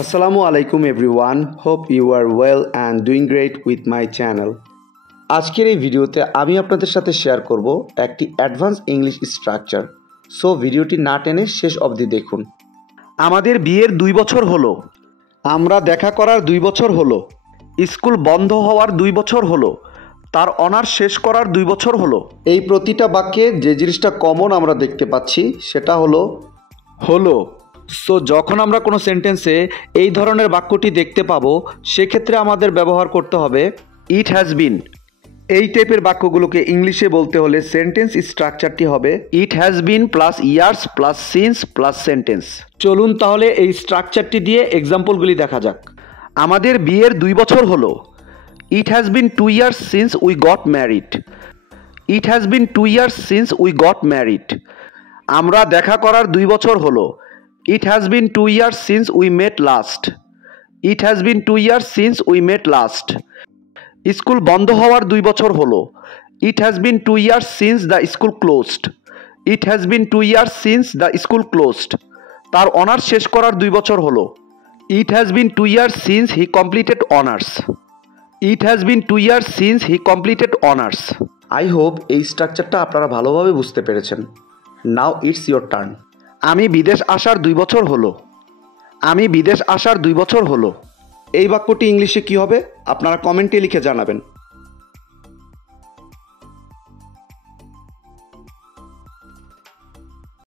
Assalamu alaikum everyone. Hope you are well and doing great with my channel. আজকের এই ভিডিওতে আমি আপনাদের সাথে শেয়ার করব একটি অ্যাডভান্স ইংলিশ স্ট্রাকচার। সো ভিডিওটি না টেনে শেষ অবধি দেখুন। আমাদের বিয়ের 2 বছর হলো। আমরা দেখা করার 2 বছর হলো। স্কুল বন্ধ হওয়ার 2 বছর হলো। তার অনার্স শেষ করার 2 বছর হলো। এই প্রতিটা বাক্যে যে জিনিসটা কমন আমরা দেখতে পাচ্ছি সেটা হলো সো যখন আমরা কোনো সেন্টেন্সে এই ধরনের বাক্যটি দেখতে পাবো সেক্ষেত্রে আমাদের ব্যবহার করতে হবে ইট হ্যাজ বিন। এই টাইপের বাক্যগুলোকে ইংলিশে বলতে হলে সেন্টেন্স স্ট্রাকচারটি হবে it has been plus years plus since plus sentence. চলুন তাহলে এই স্ট্রাকচারটি দিয়ে এক্সাম্পলগুলি দেখা যাক। আমাদের বিয়ের 2 বছর হলো। It has been 2 years since we got married. It has been 2 years since we got married. আমরা দেখা করার 2 বছর হলো। It has been 2 years since we met last. It has been 2 years since we met last. School বন্ধ হওয়ার 2 বছর হলো। It has been 2 years since the school closed. It has been 2 years since the school closed. তার honours শেষ করার 2 বছর হলো। It has been 2 years since he completed honors. It has been 2 years since he completed honors. I hope এই স্ট্রাকচারটা আপনারা ভালোভাবে বুঝতে পেরেছেন। Now it's your turn. আমি বিদেশ আসার 2 বছর হলো। আমি বিদেশ আসার 2 বছর হলো। এই বাক্যটি ইংলিশে কী হবে আপনারা কমেন্টে লিখে জানাবেন।